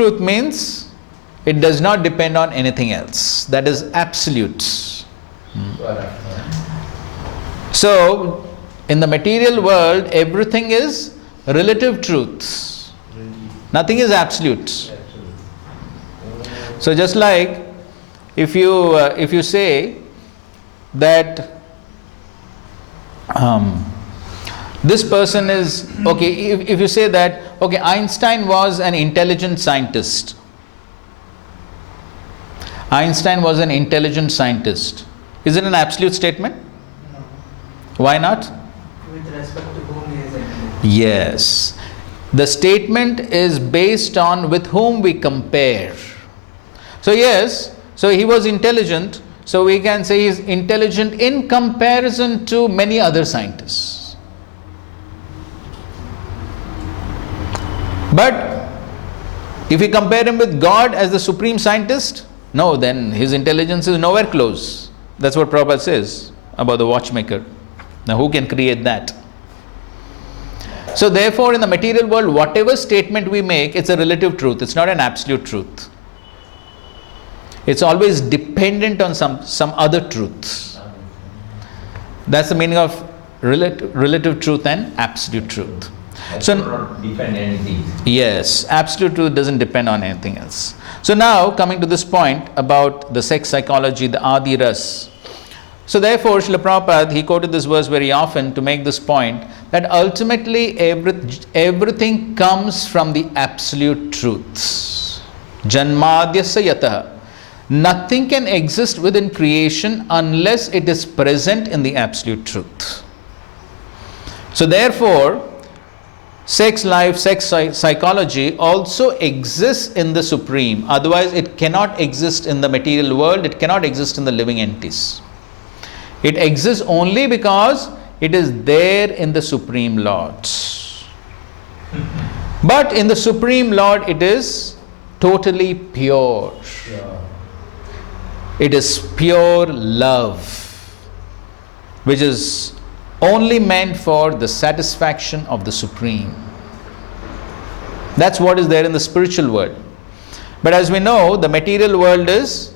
truth means it does not depend on anything else. That is absolute. So, in the material world, everything is relative truth. Nothing is absolute. So, just like if you say that this person is okay, if you say that okay, Einstein was an intelligent scientist. Einstein was an intelligent scientist. Is it an absolute statement? No. Why not? With respect to whom he is intelligent. Yes. The statement is based on with whom we compare. So yes, so he was intelligent, so we can say he is intelligent in comparison to many other scientists. But if we compare him with God as the supreme scientist, no, then his intelligence is nowhere close. That's what Prabhupada says about the watchmaker. Now who can create that? So therefore in the material world, whatever statement we make, it's a relative truth. It's not an absolute truth. It's always dependent on some other truth. That's the meaning of relative truth and absolute truth. So not depend anything. Yes, absolute truth doesn't depend on anything else. So now coming to this point about the sex psychology, the Adi Ras. So therefore Srila Prabhupada, he quoted this verse very often to make this point that ultimately everything comes from the absolute truth. Janmadyasya yataha. Nothing can exist within creation unless it is present in the absolute truth. So therefore, sex life, sex psychology also exists in the Supreme. Otherwise, it cannot exist in the material world. It cannot exist in the living entities. It exists only because it is there in the Supreme Lord. But in the Supreme Lord, it is totally pure. It is pure love, which is only meant for the satisfaction of the Supreme. That's what is there in the spiritual world. But as we know, the material world is,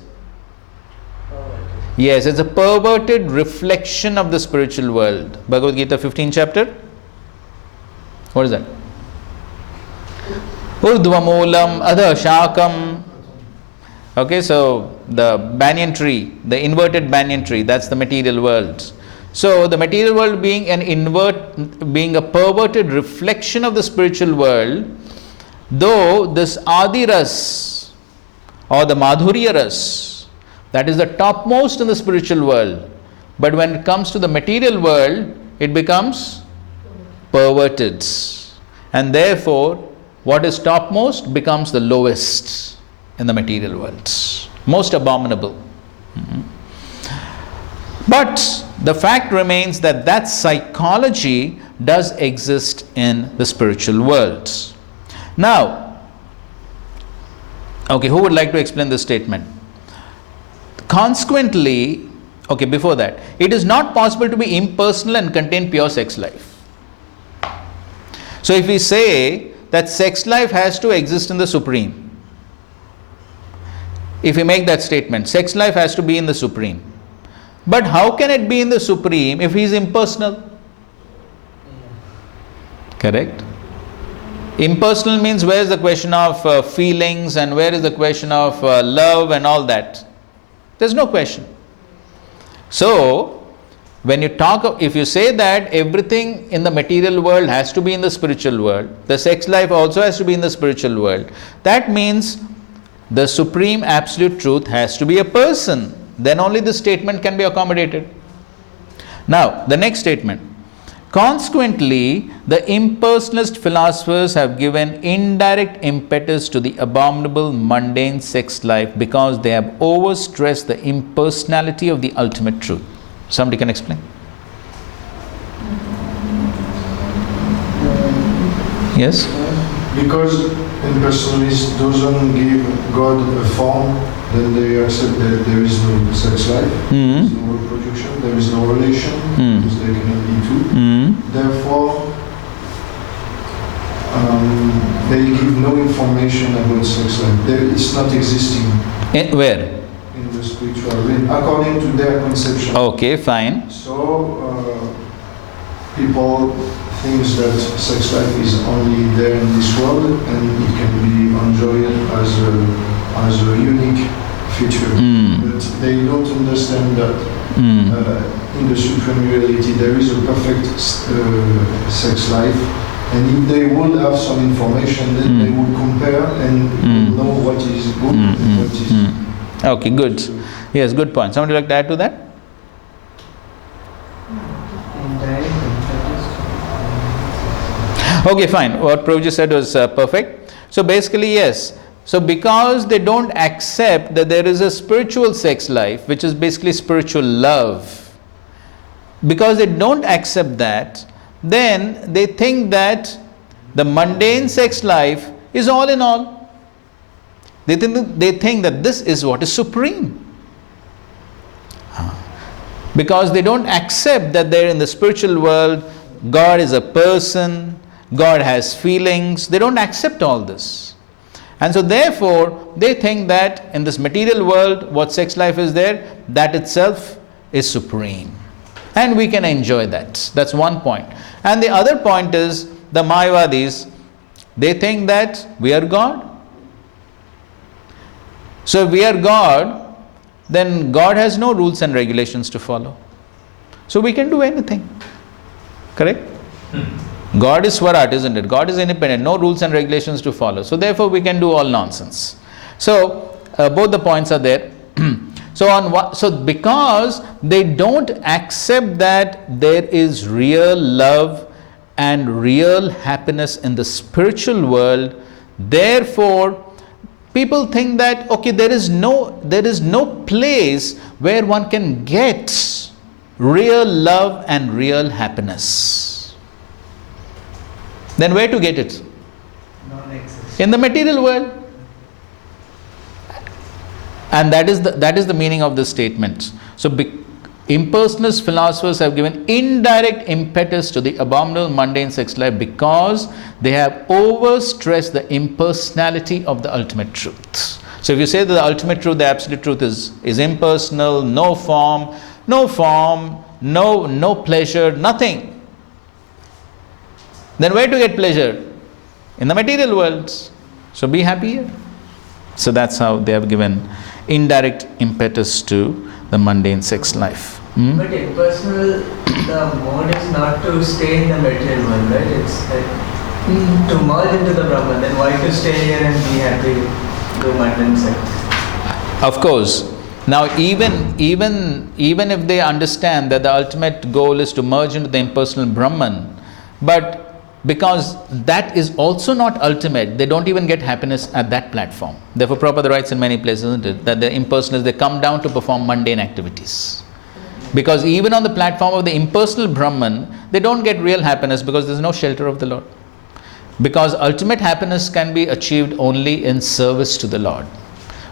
yes, it's a perverted reflection of the spiritual world. Bhagavad Gita 15th chapter. What is that? Urdhvamulam adha shakam. Okay, so the banyan tree, the inverted banyan tree, that's the material world. So the material world being being a perverted reflection of the spiritual world, though this Adi Ras or the Madhurya Ras, that is the topmost in the spiritual world, but when it comes to the material world, it becomes perverted. And therefore, what is topmost becomes the lowest in the material world, most abominable. But the fact remains that that psychology does exist in the spiritual world. Now, okay, who would like to explain this statement? Consequently, okay, before that, it is not possible to be impersonal and contain pure sex life. So if we say that sex life has to exist in the Supreme, if we make that statement, sex life has to be in the Supreme. But how can it be in the Supreme if he is impersonal? Correct? Impersonal means where is the question of feelings and where is the question of love and all that? There's no question. So, when you talk, if you say that everything in the material world has to be in the spiritual world, the sex life also has to be in the spiritual world, that means the supreme absolute truth has to be a person. Then only this statement can be accommodated. Now, the next statement. Consequently, the impersonalist philosophers have given indirect impetus to the abominable mundane sex life because they have overstressed the impersonality of the ultimate truth. Somebody can explain? Yes? Because impersonalists doesn't give God a form, then they accept that there is no sex life, there is no reproduction, there is no relation, because there cannot be two. Therefore, they give no information about sex life. It's not existing Where? in the spiritual realm, according to their conception. Okay, fine. So people think that sex life is only there in this world and it can be enjoyed as a unique feature. But they don't understand that in the supreme reality there is a perfect sex life, and if they would have some information, then they would compare and know what is good and what is Okay, good. Yes, good point. Somebody like to add to that? Indirect Okay, fine. What Prabhuji said was perfect. So basically, yes. So because they don't accept that there is a spiritual sex life, which is basically spiritual love, because they don't accept that, then they think that the mundane sex life is all in all. They think that this is what is supreme. Because they don't accept that there in the spiritual world, God is a person, God has feelings. They don't accept all this. And so therefore, they think that in this material world, what sex life is there, that itself is supreme. And we can enjoy that. That's one point. And the other point is, the Mayavadis, they think that we are God. So if we are God, then God has no rules and regulations to follow. So we can do anything. Correct? God is Swarat, isn't it? God is independent, no rules and regulations to follow. So therefore we can do all nonsense. So both the points are there. So because they don't accept that there is real love and real happiness in the spiritual world, therefore people think that, okay, there is no place where one can get real love and real happiness. Then where to get it? non-existent. In the material world. And that is the meaning of this statement. So impersonalist philosophers have given indirect impetus to the abominable mundane sex life because they have overstressed the impersonality of the ultimate truth. So if you say that the ultimate truth, the absolute truth is impersonal, no form, no pleasure, nothing, then where to get pleasure? In the material world. So be happy here. So that's how they have given indirect impetus to the mundane sex life. But impersonal, the mode is not to stay in the material world, right? It's like to merge into the Brahman. Then why to stay here and be happy, do mundane sex? Of course. Now even if they understand that the ultimate goal is to merge into the impersonal Brahman, but because that is also not ultimate, they don't even get happiness at that platform. Therefore Prabhupada writes in many places, isn't it, that the impersonalists, they come down to perform mundane activities. Because even on the platform of the impersonal Brahman, they don't get real happiness because there's no shelter of the Lord. Because ultimate happiness can be achieved only in service to the Lord.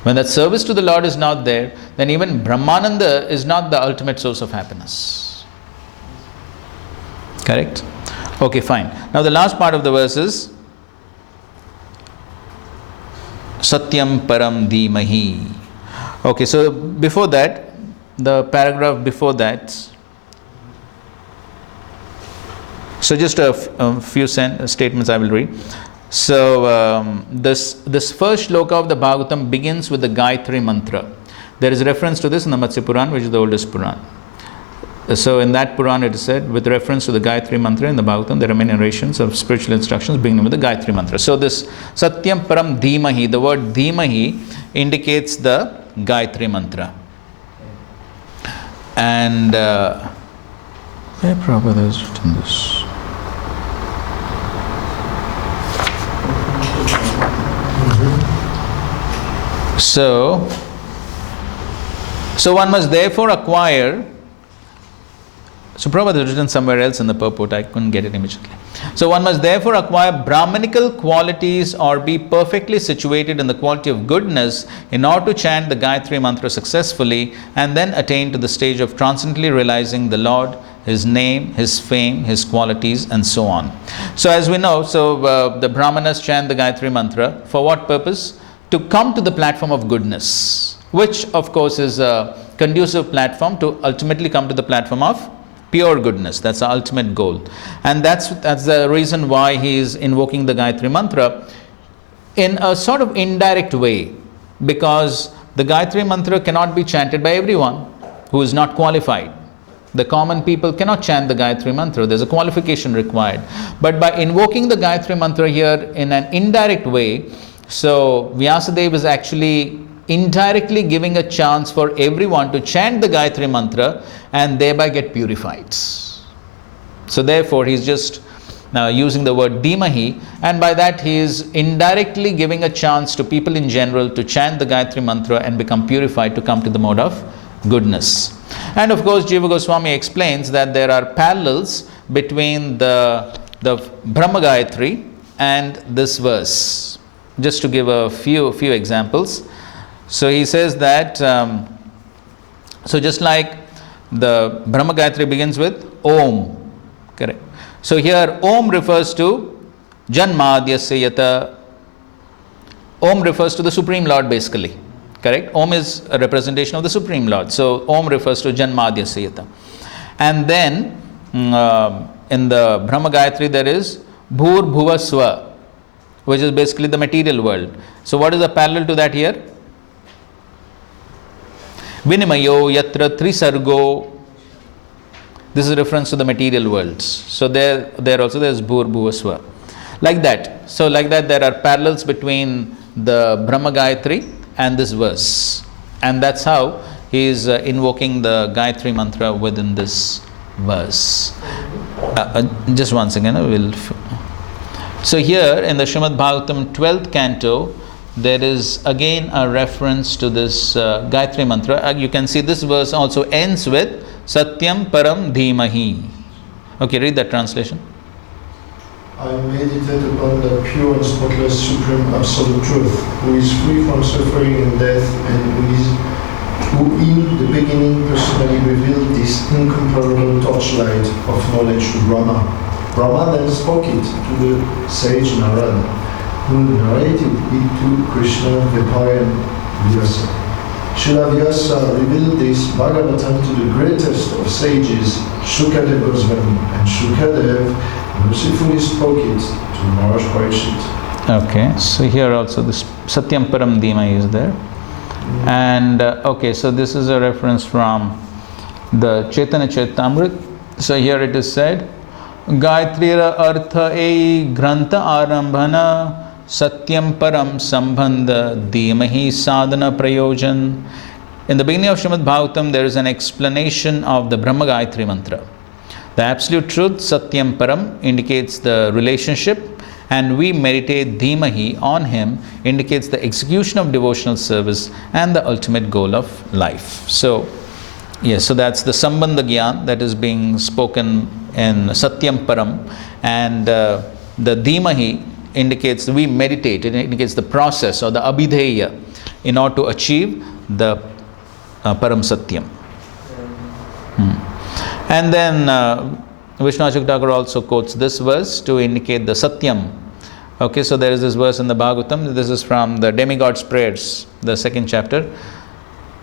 When that service to the Lord is not there, then even Brahmananda is not the ultimate source of happiness. Correct? Okay, fine. Now the last part of the verse is Satyam Param Dhimahi. Okay, so before that, the paragraph before that, so just a few statements I will read. So this first shloka of the Bhagavatam begins with the Gayatri mantra. There is reference to this in the Matsya Puran, which is the oldest Puran. So in that Puran it is said, with reference to the Gayatri mantra in the Bhagavatam, there are many narrations of spiritual instructions beginning with the Gayatri mantra. So this Satyam Param Dhimahi, the word Dhimahi indicates the Gayatri mantra. And where Prabhupada has written this? So one must therefore acquire. So Prabhupada has written somewhere else in the purport, I couldn't get it immediately. So one must therefore acquire Brahmanical qualities or be perfectly situated in the quality of goodness in order to chant the Gayatri Mantra successfully and then attain to the stage of transcendently realizing the Lord, His name, His fame, His qualities, and so on. So as we know, the Brahmanas chant the Gayatri Mantra for what purpose? To come to the platform of goodness, which of course is a conducive platform to ultimately come to the platform of pure goodness. That's the ultimate goal. And that's the reason why he is invoking the Gayatri Mantra in a sort of indirect way, because the Gayatri Mantra cannot be chanted by everyone who is not qualified. The common people cannot chant the Gayatri Mantra. There's a qualification required. But by invoking the Gayatri Mantra here in an indirect way, so Vyasadeva is actually indirectly giving a chance for everyone to chant the Gayatri Mantra and thereby get purified. So therefore he's just using the word Dhimahi, and by that he is indirectly giving a chance to people in general to chant the Gayatri Mantra and become purified to come to the mode of goodness. And of course Jiva Goswami explains that there are parallels between the Brahma Gayatri and this verse. Just to give a few examples. So he says that, so just like the Brahma Gayatri begins with Om, correct? So here Om refers to Janmadhyasya Yata. Om refers to the Supreme Lord basically, correct? Om is a representation of the Supreme Lord. So Om refers to Janmadhyasya Yata. And then in the Brahma Gayatri there is Bhur Bhuva Swa, which is basically the material world. So what is the parallel to that here? Vinimayo yatra trisargo. This is a reference to the material worlds. So there also there is Bhur Bhuva Swa. Like that. So like that there are parallels between the Brahma Gayatri and this verse. And that's how he is invoking the Gayatri Mantra within this verse. Just once again, so here in the Srimad Bhagavatam 12th canto, there is again a reference to this Gayatri Mantra. You can see this verse also ends with Satyam Param Dhimahi. Okay, read that translation. I meditate upon the pure and spotless Supreme Absolute Truth, who is free from suffering and death, and who in the beginning personally revealed this incomparable torchlight of knowledge to Brahma. Brahma then spoke it to the sage Narada, who narrated it to Krishna, Vipaya, and Vyasa. Srila Vyasa revealed this Bhagavatam to the greatest of sages, Shukadeva Goswami, and Shukadev mercifully spoke it to Maharaj Parikshit. Okay, so here also this Satyam Param Dhima is there. And okay, so this is a reference from the Chaitanya Charitamrita. So here it is said, Gayatrira Artha E Grantha Arambhana Satyam Param Sambandha Dhimahi Sadhana Prayojan. In the beginning of Srimad Bhagavatam, there is an explanation of the Brahma Gayatri Mantra. The absolute truth, Satyam Param, indicates the relationship, and we meditate Dhimahi on him, indicates the execution of devotional service and the ultimate goal of life. So, yes, so that's the Sambandha Gyan that is being spoken in Satyam Param, and the Dhimahi indicates we meditate, it indicates the process or the Abhidheya in order to achieve the Param Satyam. And then Vishnu Thakur also quotes this verse to indicate the Satyam. Okay, so there is this verse in the Bhagavatam. This is from the Demigod's Prayers, the 2nd chapter.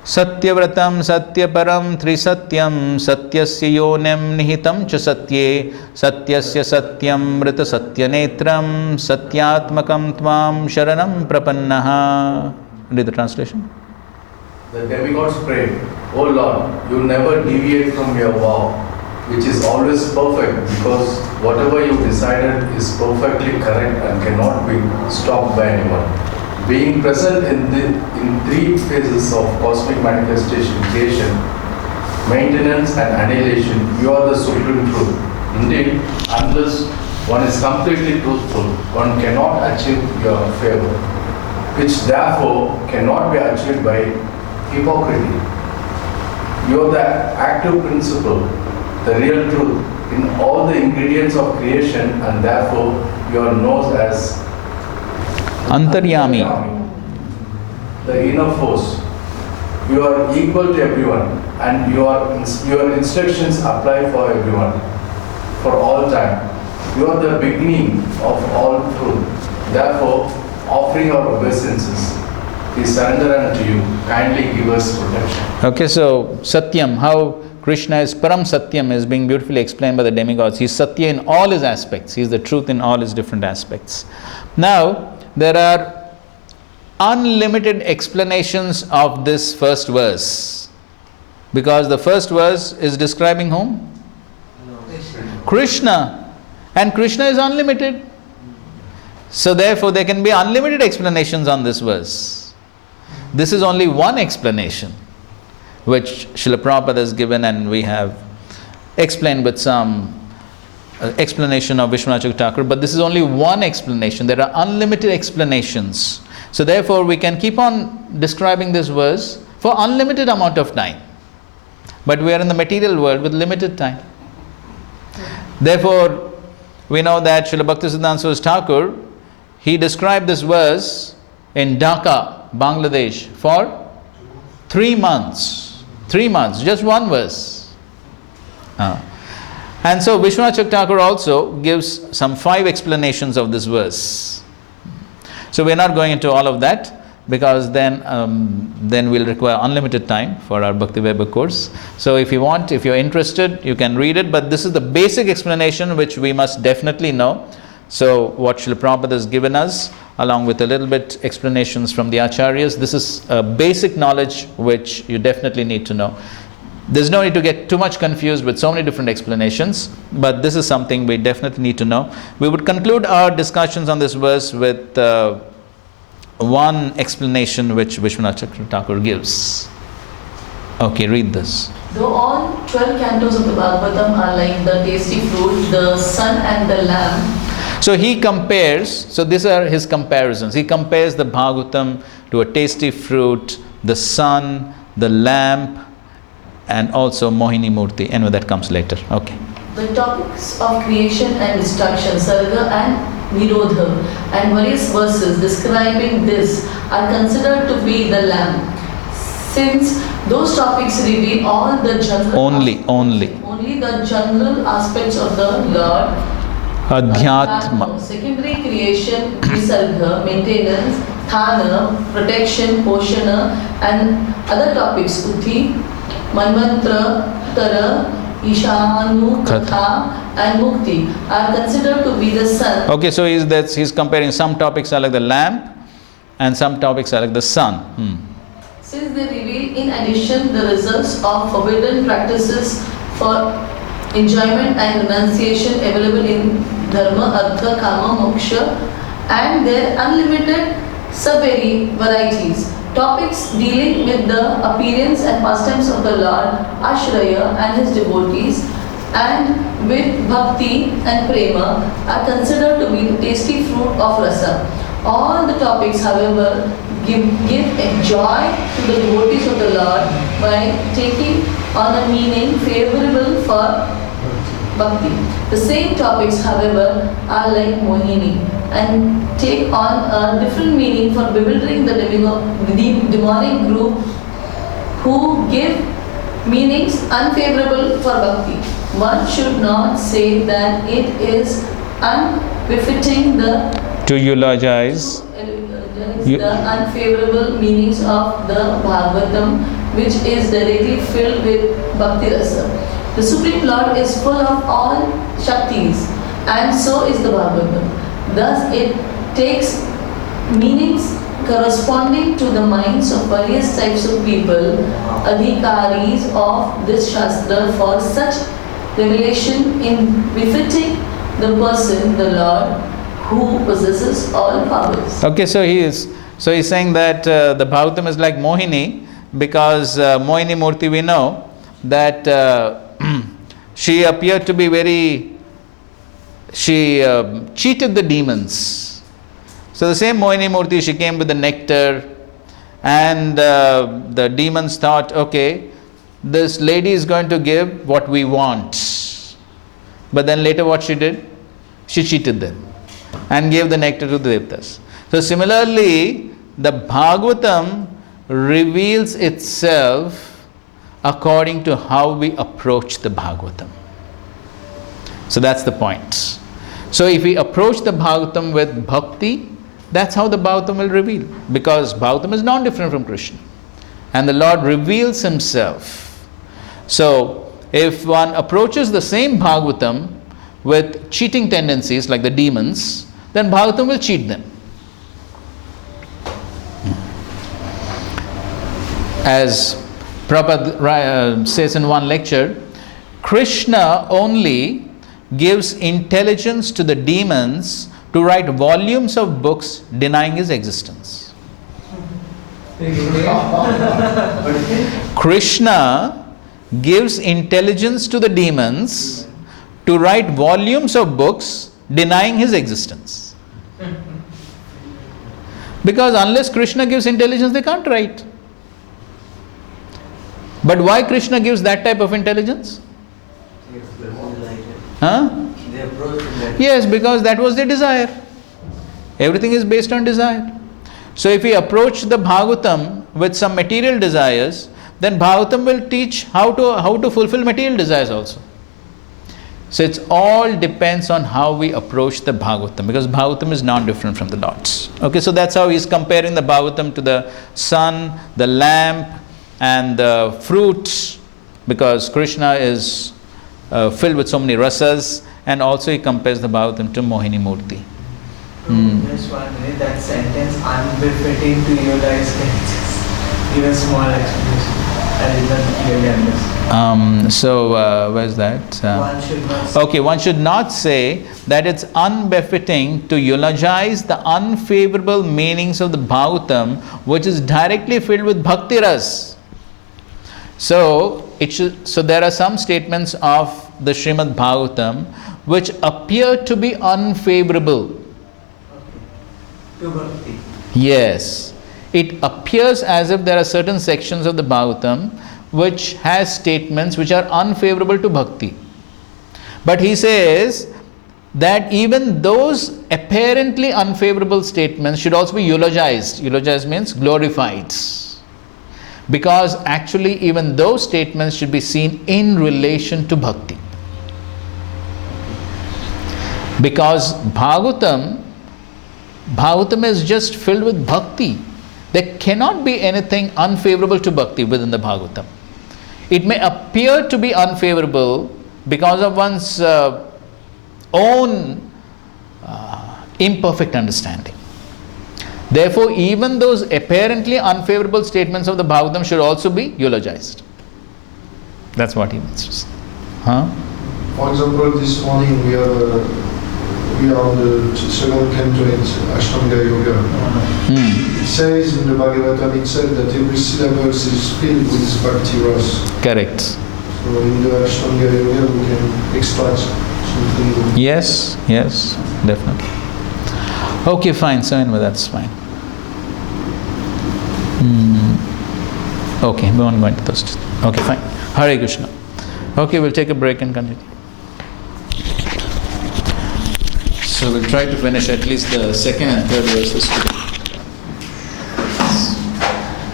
Satyavratam Satyaparam Trisatyam Satyasya Yonem Nihitam Cha Satye Satyasya Satyam Rita Satyanetram Satyatmakam Tvam Sharanam Prapannaha. Read the translation. The demigods prayed, O Lord, you never deviate from your vow, which is always perfect, because whatever you decided is perfectly correct and cannot be stopped by anyone. Being present in 3 phases of cosmic manifestation, creation, maintenance and annihilation, you are the supreme truth. Indeed, unless one is completely truthful, one cannot achieve your favor, which therefore cannot be achieved by hypocrisy. You are the active principle, the real truth, in all the ingredients of creation, and therefore you are known as Antaryami. the inner force. You are equal to everyone, and your instructions apply for everyone, for all time. You are the beginning of all truth. Therefore, offering our obeisances, we surrender unto you. Kindly give us protection. Okay, so Satyam, how Krishna is Param Satyam is being beautifully explained by the demigods. He is Satya in all his aspects. He is the truth in all his different aspects. Now, there are unlimited explanations of this first verse. Because the first verse is describing whom? Krishna. And Krishna is unlimited. So therefore there can be unlimited explanations on this verse. This is only one explanation which Srila Prabhupada has given, and we have explained with some explanation of Vishwanath Thakur, but this is only one explanation. There are unlimited explanations. So therefore we can keep on describing this verse for unlimited amount of time. But we are in the material world with limited time. Therefore, we know that Srila Bhaktisiddhanta Saraswati Thakur, he described this verse in Dhaka, Bangladesh for 3 months. 3 months, just one verse. And so Vishwanath Thakur also gives some 5 explanations of this verse. So we are not going into all of that, because then we'll require unlimited time for our Bhakti Vaibhav course. So if you want, if you're interested, you can read it, but this is the basic explanation which we must definitely know. So what Srila Prabhupada has given us, along with a little bit explanations from the Acharyas, this is a basic knowledge which you definitely need to know. There's no need to get too much confused with so many different explanations, but this is something we definitely need to know. We would conclude our discussions on this verse with one explanation which Vishwanath Thakur gives. Okay, read this. Though all 12 cantos of the Bhagavatam are like the tasty fruit, the sun and the lamb. So he compares, so these are his comparisons. He compares the Bhagavatam to a tasty fruit, the sun, the lamp, and also Mohini Murti. Anyway, that comes later. Okay. The topics of creation and destruction, Sarga and Nirodha, and various verses describing this are considered to be the lamb. Since those topics reveal all the general Only the general aspects of the Lord. Adhyatma. Secondary creation, Visarga, maintenance, Thana, protection, Poshana, and other topics, Uthi, Manmantra, Tara, Ishanu, Katha, and Mukti are considered to be the sun. Okay, so he's comparing some topics are like the lamp and some topics are like the sun. Since they reveal in addition the results of forbidden practices for enjoyment and renunciation available in Dharma, Artha, Kama, Moksha, and their unlimited varieties. Topics dealing with the appearance and pastimes of the Lord, Ashraya and his devotees, and with Bhakti and Prema are considered to be the tasty fruit of Rasa. All the topics, however, give a joy to the devotees of the Lord by taking on a meaning favorable for Bhakti. The same topics, however, are like Mohini and take on a different meaning for bewildering the demonic group who give meanings unfavorable for Bhakti. One should not say that it is unbefitting to eulogize the unfavorable meanings of the Bhagavatam, which is directly filled with Bhakti Rasa. The Supreme Lord is full of all Shaktis, and so is the Bhagavatam. Thus it takes meanings corresponding to the minds of various types of people, adhikaris of this Shastra, for such revelation in befitting the person, the Lord, who possesses all powers. Okay, so he's saying that the Bhagavatam is like Mohini, because Mohini Murti, we know that she appeared to be she cheated the demons. So the same Mohini Murti, she came with the nectar, and the demons thought, okay, this lady is going to give what we want. But then later what she did? She cheated them and gave the nectar to the Devtas. So similarly, the Bhagavatam reveals itself according to how we approach the Bhagavatam. So that's the point. So if we approach the Bhagavatam with bhakti, that's how the Bhagavatam will reveal. Because Bhagavatam is non-different from Krishna. And the Lord reveals Himself. So if one approaches the same Bhagavatam with cheating tendencies like the demons, then Bhagavatam will cheat them. As Prabhupada says in one lecture, Krishna only gives intelligence to the demons to write volumes of books denying His existence. Krishna gives intelligence to the demons to write volumes of books denying His existence. Because unless Krishna gives intelligence, they can't write. But why Krishna gives that type of intelligence? Huh? They approach in that. Yes, because that was their desire. Everything is based on desire. So if we approach the Bhagavatam with some material desires, then Bhagavatam will teach how to fulfill material desires also. So it's all depends on how we approach the Bhagavatam, because Bhagavatam is non-different from the Lord's. Okay, so that's how he's comparing the Bhagavatam to the sun, the lamp, and the fruits, because Krishna is filled with so many rasas, and also he compares the Bhagavatam to Mohini Murti. Just one minute, that sentence, unbefitting to utilize tenses. Give a small explanation. I did not clearly understand. Where's that? One should not say. Okay, one should not say that it's unbefitting to eulogize the unfavorable meanings of the Bhagavatam, which is directly filled with bhakti ras. So there are some statements of the Srimad Bhagavatam which appear to be unfavorable. To bhakti. Yes, it appears as if there are certain sections of the Bhagavatam which has statements which are unfavorable to bhakti. But he says that even those apparently unfavorable statements should also be eulogized. Eulogized means glorified. Because actually even those statements should be seen in relation to bhakti. Because Bhagavatam is just filled with bhakti. There cannot be anything unfavorable to bhakti within the Bhagavatam. It may appear to be unfavorable because of one's own imperfect understanding. Therefore, even those apparently unfavorable statements of the Bhagavatam should also be eulogized. That's what he means to say. For example, this morning we are on the second canto in Ashtanga Yoga. It says in the Bhagavatam itself that every syllable is filled with bhakti ras. Correct. So in the Ashtanga Yoga we can extract something. Yes, definitely. Okay, fine. So anyway, that's fine. Okay, we won't go into those. Okay, fine. Hare Krishna. Okay, we'll take a break and continue. So we'll try to finish at least the second and third verses today.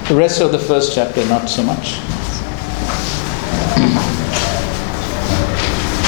The rest of the first chapter, not so much.